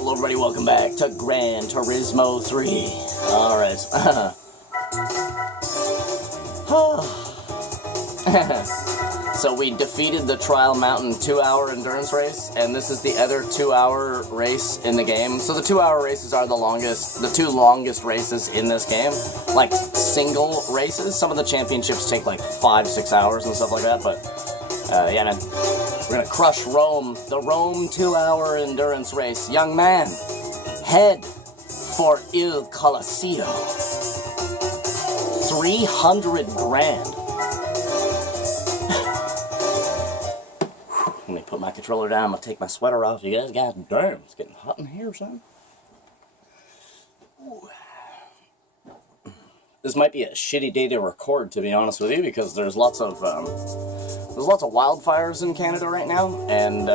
Hello everybody, welcome back to Gran Turismo 3. Alright. So we defeated the Trial Mountain 2-hour endurance race, and this is the other 2-hour race in the game. So the 2-hour races are the two longest races in this game. Like, single races. Some of the championships take like 5-6 hours and stuff like that, but yeah, man. We're gonna crush Rome, the Rome 2-hour endurance race. Young man, head for Il Colosseo. 300 grand. Let me put my controller down. I'm gonna take my sweater off, you guys. God damn, it's getting hot in here, son. Ooh. This might be a shitty day to record, to be honest with you, because there's lots of wildfires in Canada right now, and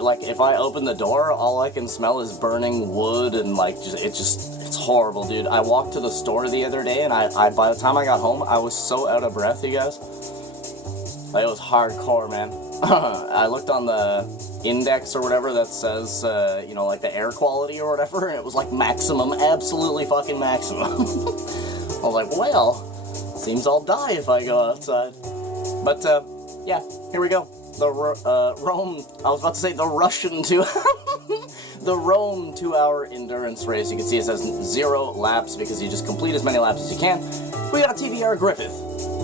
like if I open the door, all I can smell is burning wood, and like it's horrible, dude. I walked to the store the other day, and I by the time I got home, I was so out of breath, you guys. Like, it was hardcore, man. I looked on the index or whatever that says, you know, like the air quality or whatever, and it was like maximum, absolutely fucking maximum. I was like, well, seems I'll die if I go outside. But, yeah, here we go. The Rome, I was about to say the Russian the Rome 2-hour endurance race. You can see it says 0 laps because you just complete as many laps as you can. We got a TVR Griffith.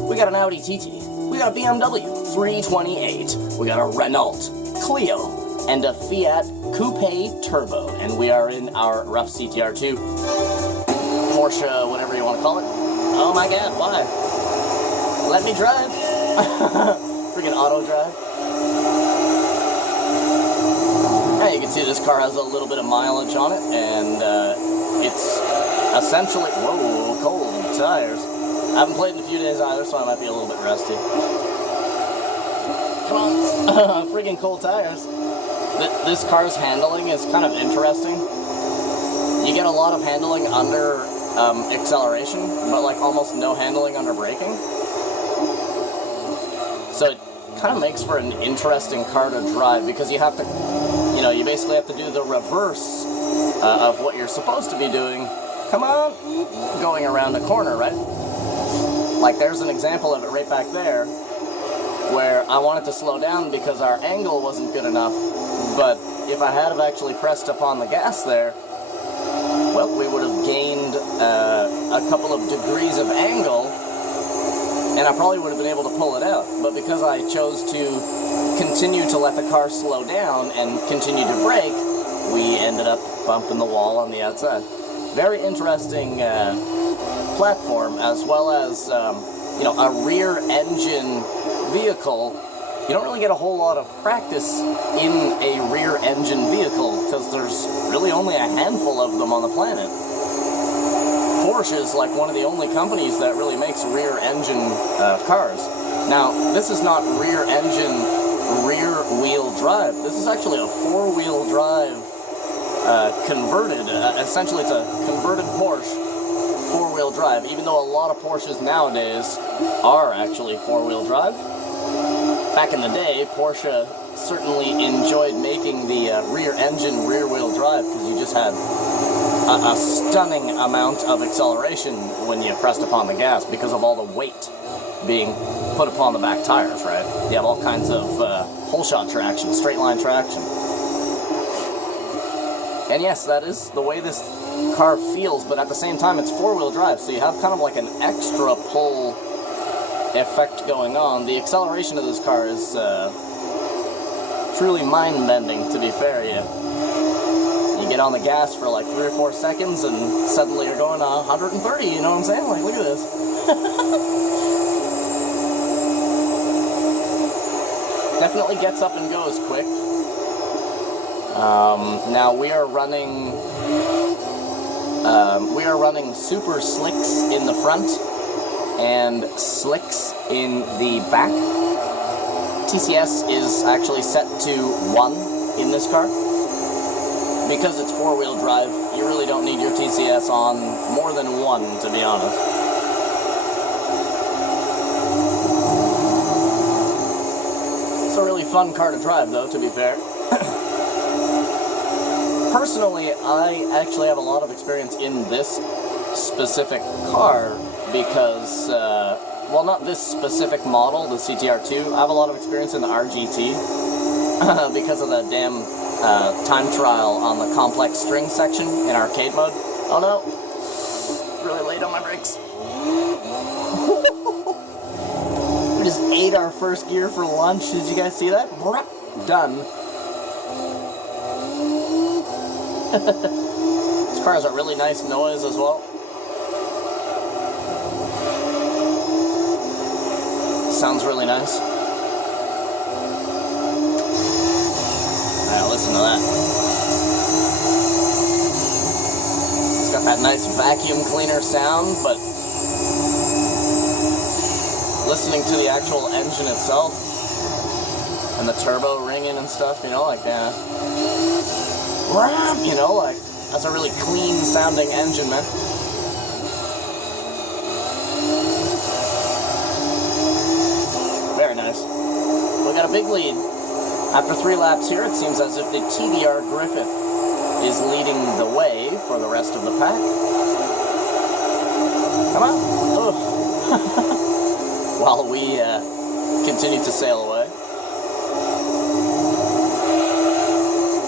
We got an Audi TT. We got a BMW 328. We got a Renault Clio and a Fiat Coupe Turbo. And we are in our rough CTR2. Porsche, whatever you want to call it. Oh my god, why? Let me drive. Freaking auto drive. Yeah, you can see this car has a little bit of mileage on it, and it's essentially, whoa, cold tires. I haven't played in a few days either, so I might be a little bit rusty. Come on, freaking cold tires. This car's handling is kind of interesting. You get a lot of handling under acceleration, but like almost no handling under braking. So it kind of makes for an interesting car to drive, because you have to, you know, you basically have to do the reverse of what you're supposed to be doing. Come on, going around the corner, right? Like there's an example of it right back there, where I wanted to slow down because our angle wasn't good enough, but if I had have actually pressed upon the gas there, well, we would have gained a couple of degrees of angle, and I probably would have been able to pull it out. But because I chose to continue to let the car slow down and continue to brake, we ended up bumping the wall on the outside. Very interesting platform, as well as, you know, a rear engine vehicle. You don't really get a whole lot of practice in a rear engine vehicle, because there's really only a handful of them on the planet. Porsche is like one of the only companies that really makes rear engine cars. Now, this is not rear engine, rear wheel drive. This is actually a 4-wheel drive converted. Essentially, it's a converted Porsche 4-wheel drive, even though a lot of Porsches nowadays are actually 4-wheel drive. Back in the day, Porsche certainly enjoyed making the rear engine, rear-wheel drive, because you just had a stunning amount of acceleration when you pressed upon the gas because of all the weight being put upon the back tires, right? You have all kinds of whole-shot traction, straight-line traction. And yes, that is the way this car feels, but at the same time, it's 4-wheel drive, so you have kind of like an extra pull effect going on. The acceleration of this car is truly mind-bending, to be fair. You get on the gas for like 3 or 4 seconds and suddenly you're going 130, you know what I'm saying? Like, look at this. Definitely gets up and goes quick. Now we are running super slicks in the front and slicks in the back. TCS is actually set to 1 in this car. Because it's 4-wheel drive, you really don't need your TCS on more than 1, to be honest. It's a really fun car to drive, though, to be fair. Personally, I actually have a lot of experience in this specific car because, well, not this specific model, the CTR2. I have a lot of experience in the RGT because of the damn time trial on the complex string section in arcade mode. Oh no, really late on my brakes. We just ate our first gear for lunch. Did you guys see that? Done. This car has a really nice noise as well. Sounds really nice. Alright, listen to that. It's got that nice vacuum cleaner sound, but listening to the actual engine itself and the turbo ringing and stuff, you know, like that. You know, like, that's a really clean sounding engine, man. Very nice. We got a big lead. After 3 laps here, it seems as if the TVR Griffith is leading the way for the rest of the pack. Come on. Oh. While we continue to sail away.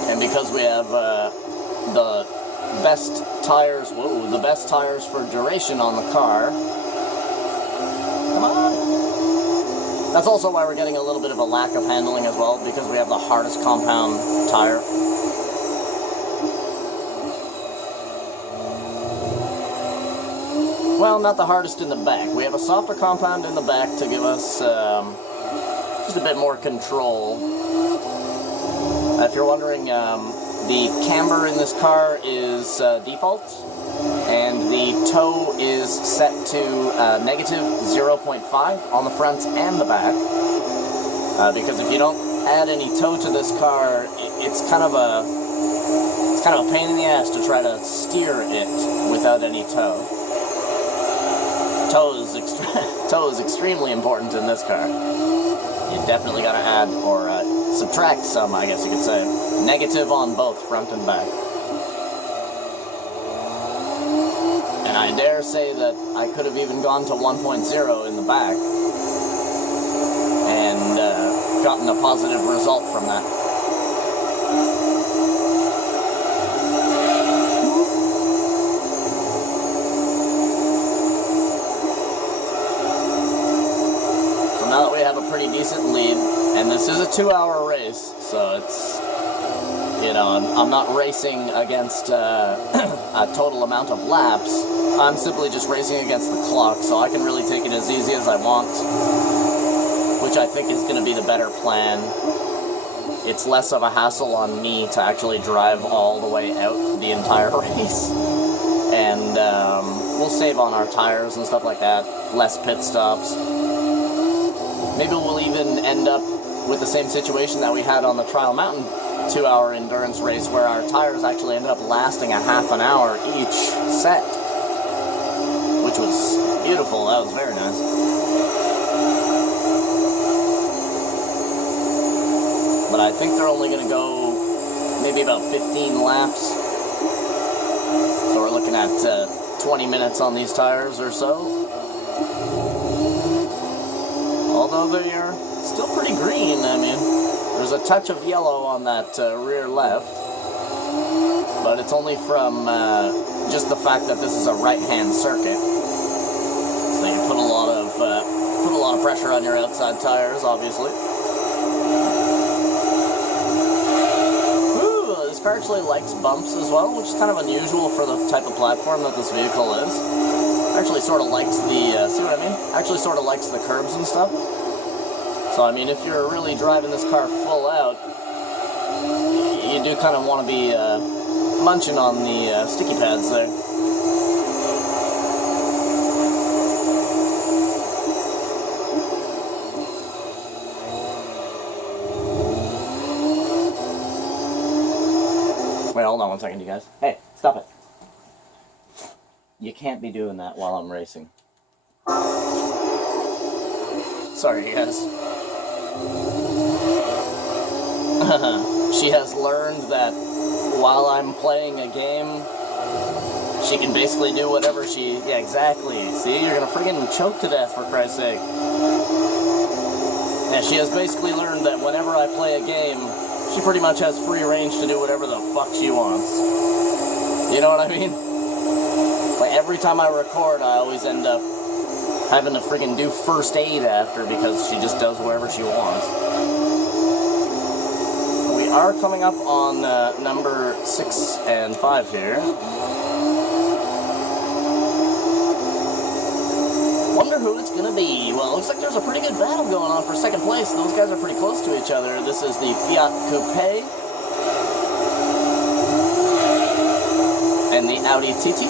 And because we have the best tires, the best tires for duration on the car. Come on. That's also why we're getting a little bit of a lack of handling as well, because we have the hardest compound tire. Well, not the hardest in the back. We have a softer compound in the back to give us just a bit more control. If you're wondering, the camber in this car is default, and the toe is set to negative 0.5 on the front and the back. Because if you don't add any toe to this car, it's kind of a pain in the ass to try to steer it without any toe. Toe is extremely important in this car. You definitely gotta add or subtract some, I guess you could say. Negative on both front and back. And I dare say that I could have even gone to 1.0 in the back and gotten a positive result from that. So now that we have a pretty decent lead, and this is a 2-hour race, so it's, you know, I'm not racing against a total amount of laps. I'm simply just racing against the clock, so I can really take it as easy as I want, which I think is going to be the better plan. It's less of a hassle on me to actually drive all the way out the entire race, and we'll save on our tires and stuff like that, less pit stops. Maybe we'll even end up with the same situation that we had on the Trial Mountain 2-hour endurance race, where our tires actually ended up lasting a half an hour each set, which was beautiful. That was very nice. But I think they're only going to go maybe about 15 laps, so we're looking at 20 minutes on these tires or so. Although they are still pretty green. I mean, there's a touch of yellow on that rear left, but it's only from just the fact that this is a right-hand circuit. So you put a lot of pressure on your outside tires, obviously. Ooh, this car actually likes bumps as well, which is kind of unusual for the type of platform that this vehicle is. Actually sort of likes the, see what I mean? Actually sort of likes the curbs and stuff. So, I mean, if you're really driving this car full out, you do kind of want to be munching on the sticky pads there. Wait, hold on one second, you guys. Hey, stop it. You can't be doing that while I'm racing. Sorry, you guys. She has learned that while I'm playing a game, she can basically do whatever she... Yeah, exactly. See, you're gonna friggin' choke to death, for Christ's sake. Yeah, she has basically learned that whenever I play a game, she pretty much has free range to do whatever the fuck she wants. You know what I mean? Like, every time I record, I always end up having to friggin' do first aid after because she just does whatever she wants. We are coming up on number 6 and 5 here. Wonder who it's gonna be. Well, it looks like there's a pretty good battle going on for second place. Those guys are pretty close to each other. This is the Fiat Coupe and the Audi TT.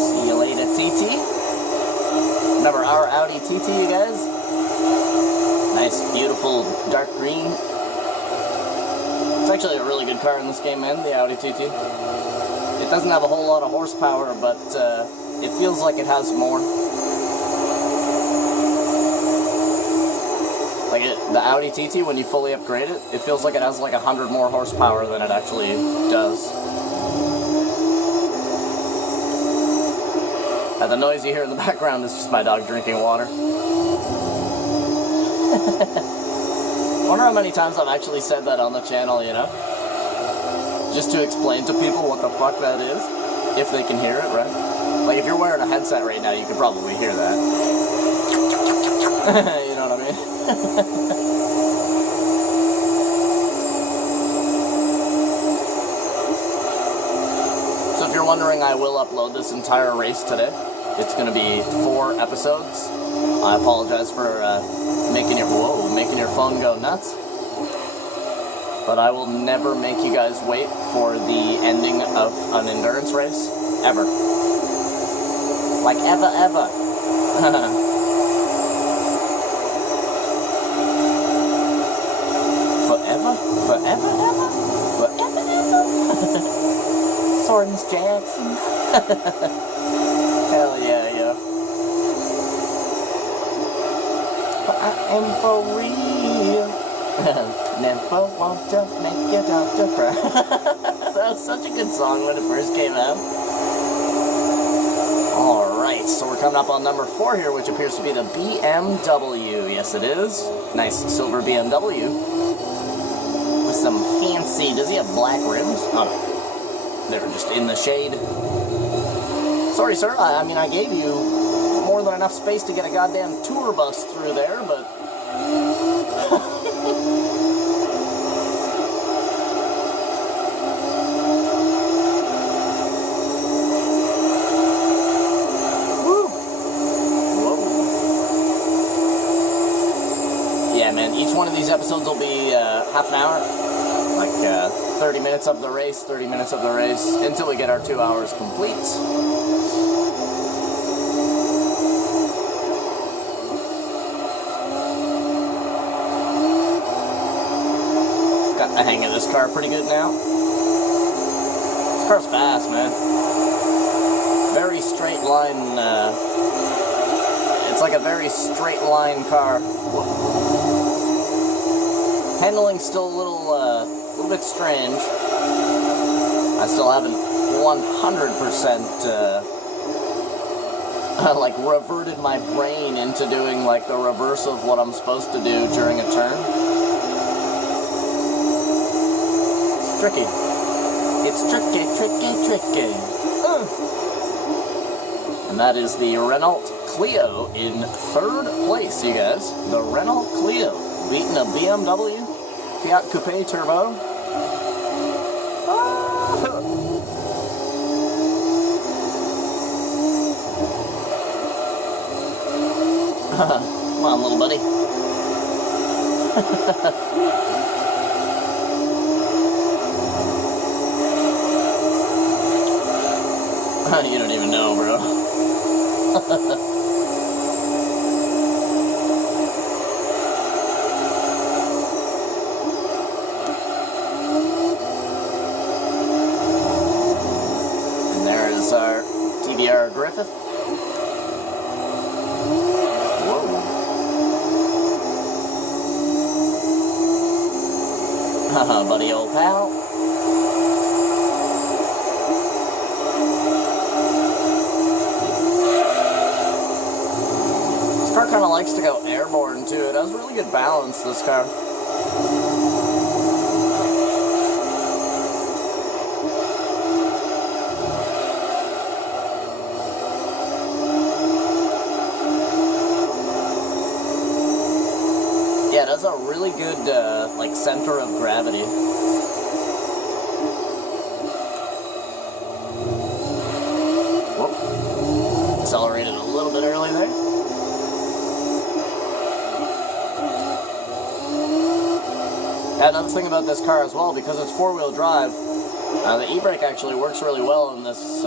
See you later, TT. Remember our Audi TT, you guys? Nice, beautiful, dark green. It's actually a really good car in this game, man, the Audi TT. It doesn't have a whole lot of horsepower, but it feels like it has more. Like the Audi TT, when you fully upgrade it, it feels like it has like 100 more horsepower than it actually does. The noise you hear in the background is just my dog drinking water. I wonder how many times I've actually said that on the channel, you know? Just to explain to people what the fuck that is, if they can hear it, right? Like, if you're wearing a headset right now, you could probably hear that. You know what I mean? So if you're wondering, I will upload this entire race today. It's going to be 4 episodes. I apologize for making your phone go nuts. But I will never make you guys wait for the ending of an endurance race. Ever. Like, ever. Forever. Sorens Jackson. Hell yeah. But I am for real. Never want to make your doctor cry. That was such a good song when it first came out. Alright, so we're coming up on number 4 here, which appears to be the BMW. Yes, it is. Nice silver BMW. With some fancy... Does he have black rims? Oh, no. They're just in the shade. Sorry, sir. I mean, I gave you more than enough space to get a goddamn tour bus through there, but... Woo! Whoa. Yeah, man, each one of these episodes will be half an hour. Like 30 minutes of the race, 30 minutes of the race, until we get our 2 hours complete. Got the hang of this car pretty good now. This car's fast, man. Very straight line, it's like a very straight line car. Handling's still a little bit strange. I still haven't 100% like reverted my brain into doing like the reverse of what I'm supposed to do during a turn. It's tricky. It's tricky. And that is the Renault Clio in 3rd place, you guys. The Renault Clio beating a BMW Fiat Coupe Turbo. Come on, little buddy. You don't even know, bro. And there is our TBR Griffith. Whoa. Buddy, old pal. likes to go airborne too. It has really good balance, this car. Yeah, it has a really good, like, center of gravity. Whoop. Accelerated a little bit early there. Another thing about this car as well, because it's four-wheel drive, the e-brake actually works really well in this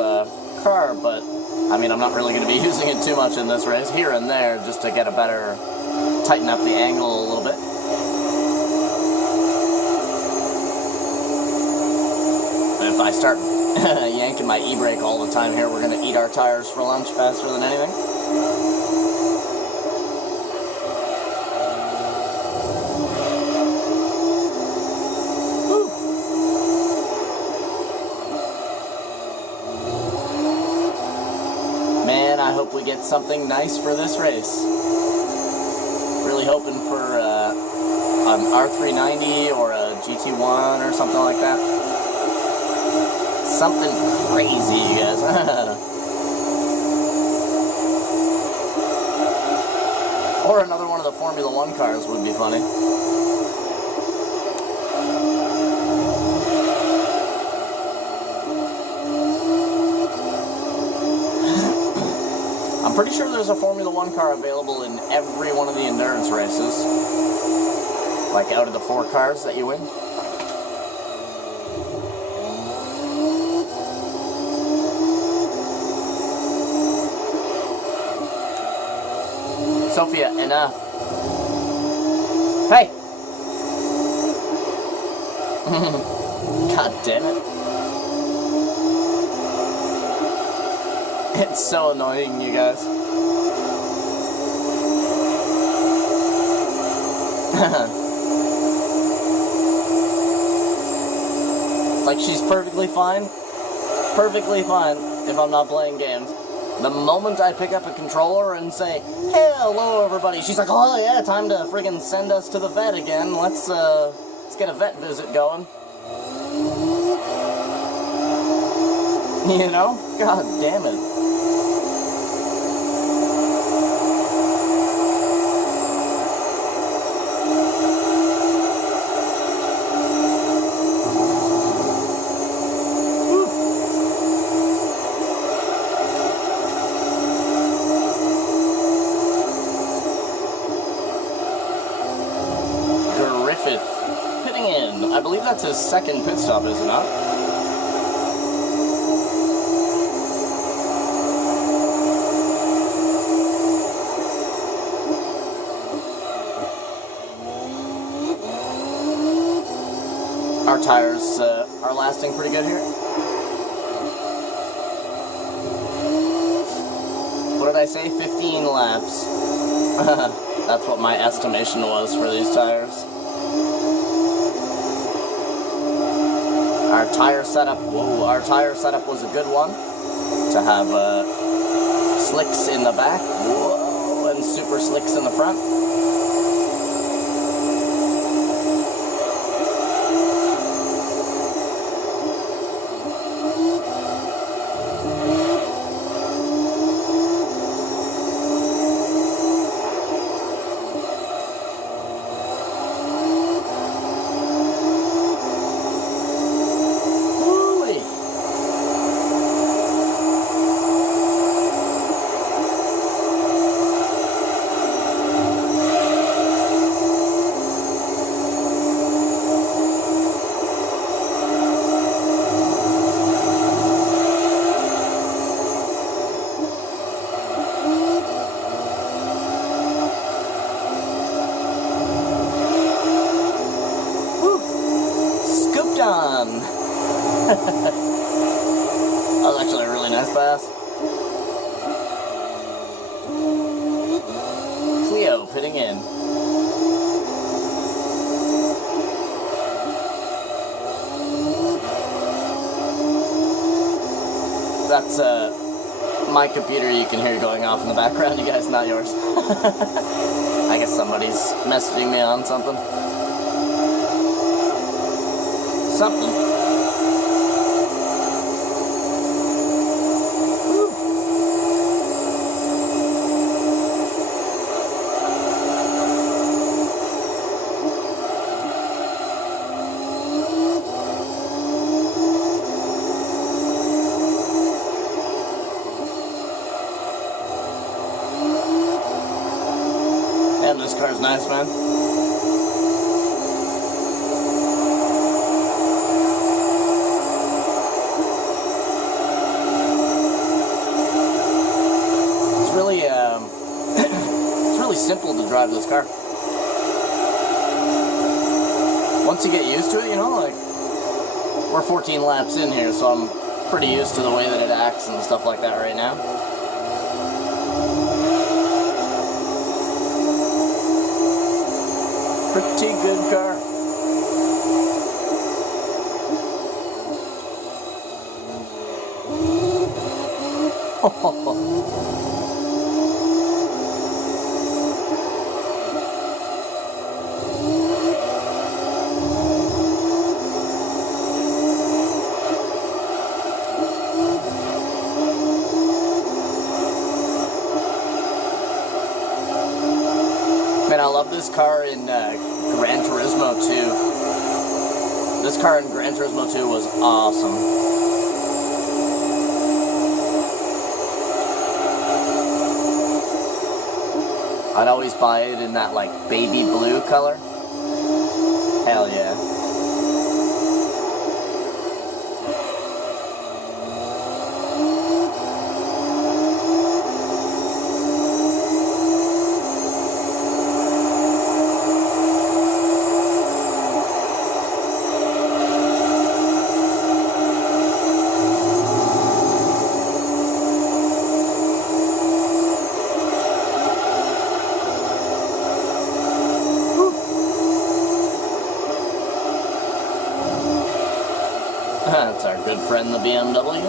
car, but, I mean, I'm not really going to be using it too much in this race, here and there, just to get a better, tighten up the angle a little bit. But if I start yanking my e-brake all the time here, we're going to eat our tires for lunch faster than anything. Man, I hope we get something nice for this race. Really hoping for an R390 or a GT1 or something like that. Something crazy, you guys. Or another one of the Formula 1 cars would be funny. I'm pretty sure there's a Formula 1 car available in every one of the endurance races. Like out of the 4 cars that you win. Sophia, enough. Hey! God damn it. It's so annoying, you guys. It's like she's perfectly fine if I'm not playing games. The moment I pick up a controller and say, hey, hello everybody, she's like, oh yeah, time to friggin' send us to the vet again. Let's get a vet visit going. You know? God damn it. Pitting in. I believe that's his second pit stop, is it not? Our tires are lasting pretty good here. What did I say? 15 laps. That's what my estimation was for these tires. Our tire setup was a good one. To have slicks in the back, whoa, and super slicks in the front. That was actually a really nice pass. Cleo pitting in. That's my computer you can hear going off in the background, you guys, not yours. Somebody's messaging me on something. Damn, this car's nice, man. It's really simple to drive this car. Once you get used to it, you know, like, we're 14 laps in here, so I'm pretty used to the way that it acts and stuff like that right now. Pretty good car. Man, I love this car in Gran Turismo 2. This car in Gran Turismo 2 was awesome. I'd always buy it in that, like, baby blue color. Hell yeah. That's our good friend, the BMW.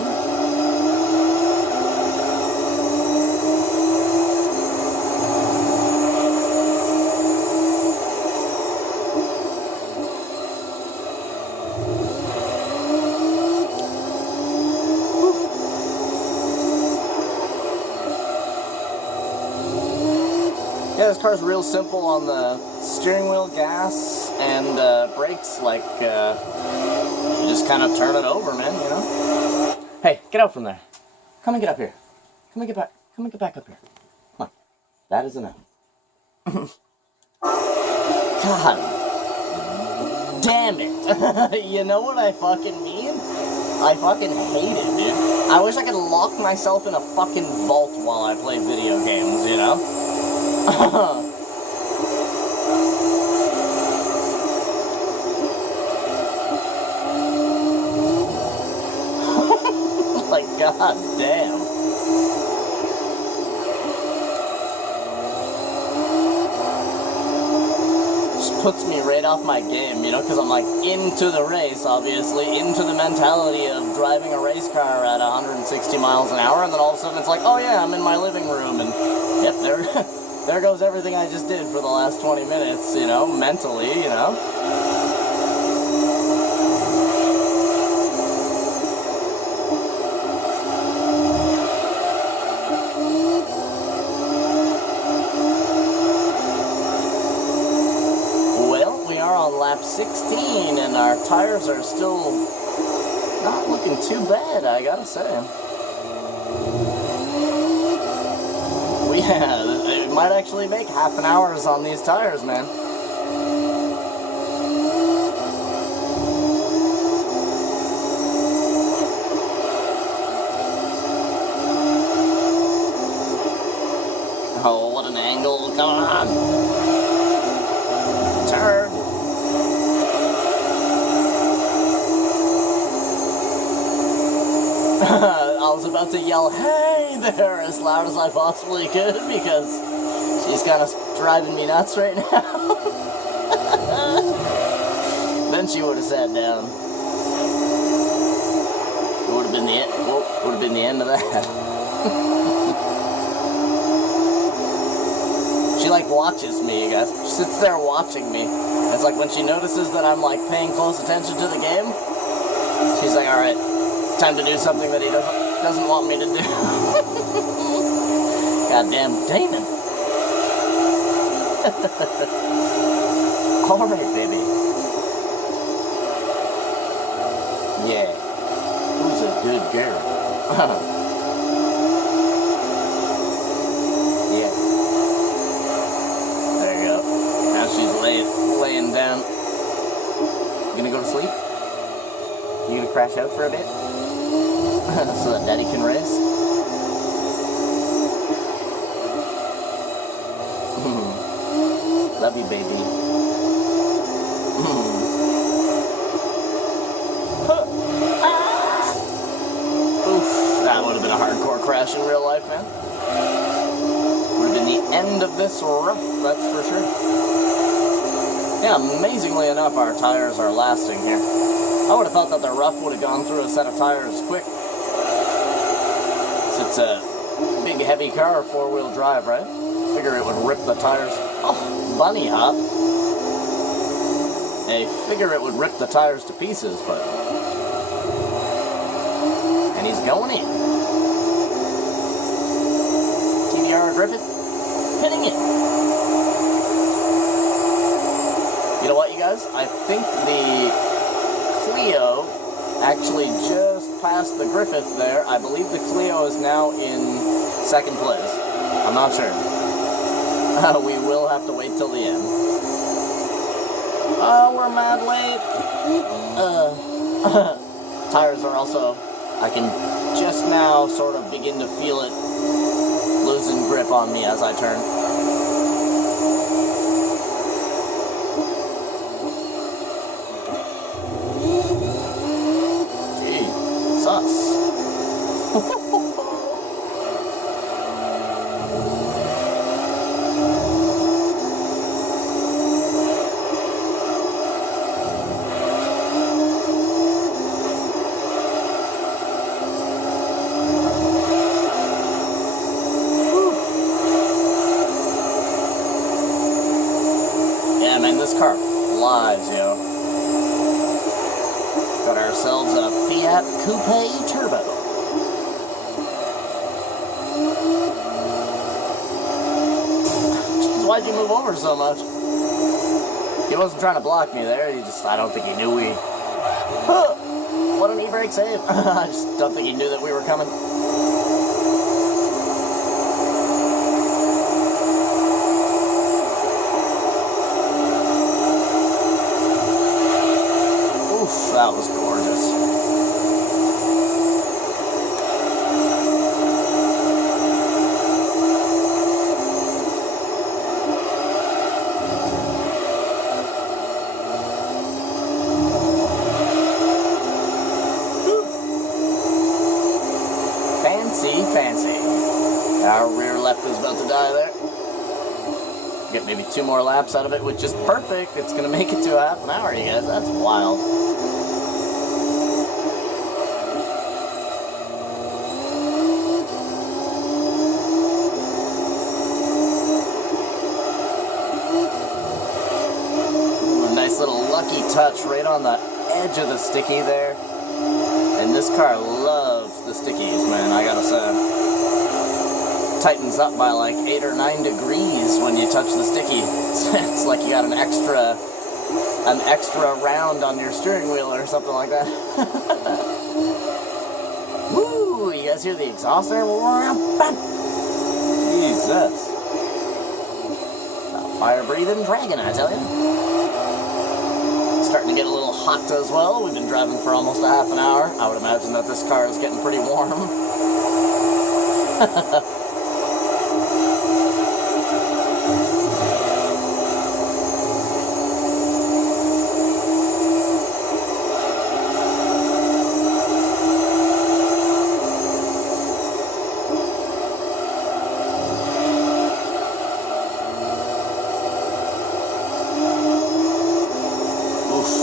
Yeah, this car's real simple on the steering wheel, gas, and brakes, like, you just kind of turn it over, man, you know? Hey, get out from there. Come and get up here. Come and get back. Come and get back up here. Come on. That is enough. God damn it. You know what I fucking mean? I fucking hate it, dude. I wish I could lock myself in a fucking vault while I play video games, you know? Like, god damn. Just puts me right off my game, you know, because I'm like into the race, obviously, into the mentality of driving a race car at 160 miles an hour, and then all of a sudden it's like, oh yeah, I'm in my living room, and yep, there goes everything I just did for the last 20 minutes, you know, mentally, you know. Lap 16, and our tires are still not looking too bad, I gotta say. It might actually make half an hour on these tires, man. Oh, what an angle, come on. Turn. I was about to yell, hey there, as loud as I possibly could, because she's kind of driving me nuts right now. Then she would have sat down. It would have been the end of that. She like watches me, you guys. She sits there watching me. It's like when she notices that I'm like paying close attention to the game, she's like, alright, time to do something that he doesn't want me to do. Goddamn Damon. Alright, baby. Yeah. Who's a good girl? Yeah. There you go. Now she's laying down. You gonna go to sleep? You gonna crash out for a bit? So that daddy can race? Love you, baby. Oof, that would have been a hardcore crash in real life, man. Would have been the end of this rough, that's for sure. Yeah, amazingly enough, our tires are lasting here. I would have thought that the rough would have gone through a set of tires quick. It's a big, heavy car, four-wheel drive, right? Figure it would rip the tires. Oh, bunny hop. I figure it would rip the tires to pieces, but... And he's going in. TVR Griffith, pinning it. You know what, you guys? I think the Clio actually just passed the Griffith there. I believe the Clio is now in second place. I'm not sure. We will have to wait till the end. Oh, we're mad late. Tires are also, I can just now sort of begin to feel it losing grip on me as I turn. Jesus. Yeah, man, this car flies, yo. Got ourselves a Fiat Coupe Turbo. Jeez, why'd you move over so much? He wasn't trying to block me there, I don't think he knew we... Huh, what an e-brake save. I just don't think he knew that we were coming. That was gorgeous. Fancy, fancy. Our rear left is about to die there. Get maybe 2 more laps out of it, which is perfect. It's going to make it to half an hour, you guys. That's wild. Touch right on the edge of the sticky there, and this car loves the stickies, man. I gotta say, tightens up by like 8 or 9 degrees when you touch the sticky. It's like you got an extra round on your steering wheel or something like that. Woo! You guys hear the exhaust there? Jesus, a fire-breathing dragon, I tell you. Starting to get a little hot as well. We've been driving for almost a half an hour. I would imagine that this car is getting pretty warm.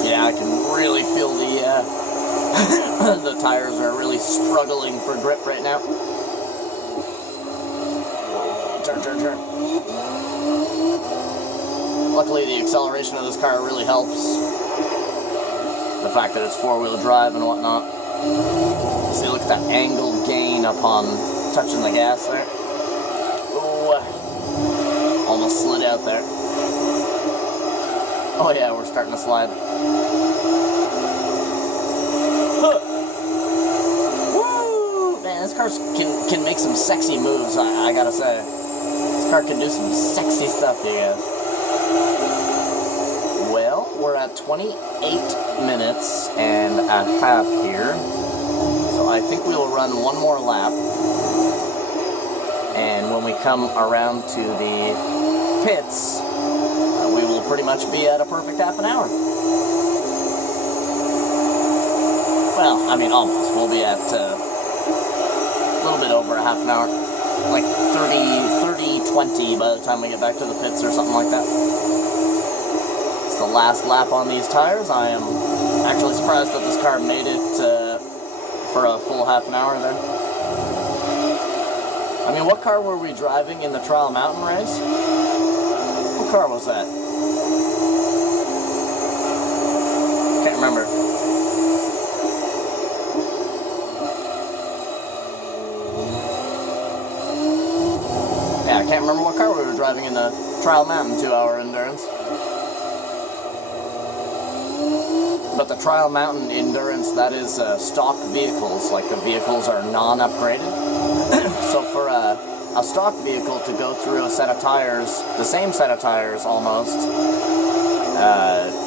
Yeah, I can really feel the the tires are really struggling for grip right now. Turn, turn, turn. Luckily, the acceleration of this car really helps. The fact that it's four-wheel drive and whatnot. See, look at that angle gain upon touching the gas there. Ooh, almost slid out there. Oh yeah, we're starting to slide. Huh. Woo! Man, this car can make some sexy moves, I gotta say. This car can do some sexy stuff, you guys. Well, we're at 28 minutes and a half here. So I think we will run one more lap. And when we come around to the pits, we will pretty much be at a perfect half an hour. Well, I mean, almost. We'll be at a little bit over a half an hour. Like 20 by the time we get back to the pits or something like that. It's the last lap on these tires. I am actually surprised that this car made it for a full half an hour there. I mean, what car were we driving in the Trial Mountain race? What car was that? Can't remember. Yeah, I can't remember what car we were driving in the Trial Mountain 2-hour endurance. But the Trial Mountain endurance, that is stock vehicles, like the vehicles are non-upgraded. So for a stock vehicle to go through a set of tires, the same set of tires almost,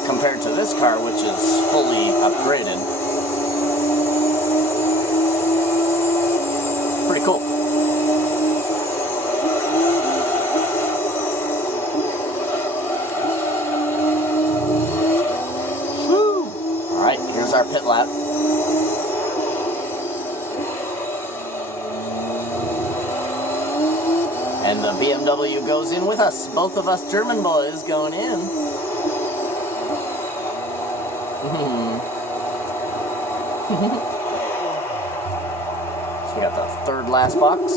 compared to this car, which is fully upgraded. Pretty cool. Woo! Alright, here's our pit lap. And the BMW goes in with us. Both of us German boys going in. So we got the third last box.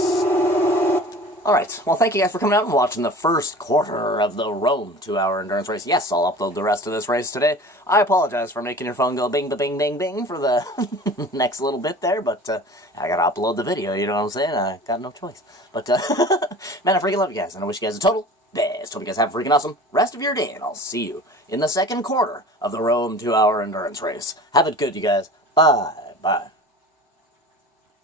Alright, well thank you guys for coming out and watching the first quarter of the Rome 2-hour endurance race. Yes, I'll upload the rest of this race today. I apologize for making your phone go bing, bing, bing, bing for the next little bit there, but I gotta upload the video, you know what I'm saying? I got no choice. But, man, I freaking love you guys, and I wish you guys a total best. Hope you guys have a freaking awesome rest of your day, and I'll see you in the second quarter of the Rome 2-hour endurance race. Have it good, you guys. Bye. Bye.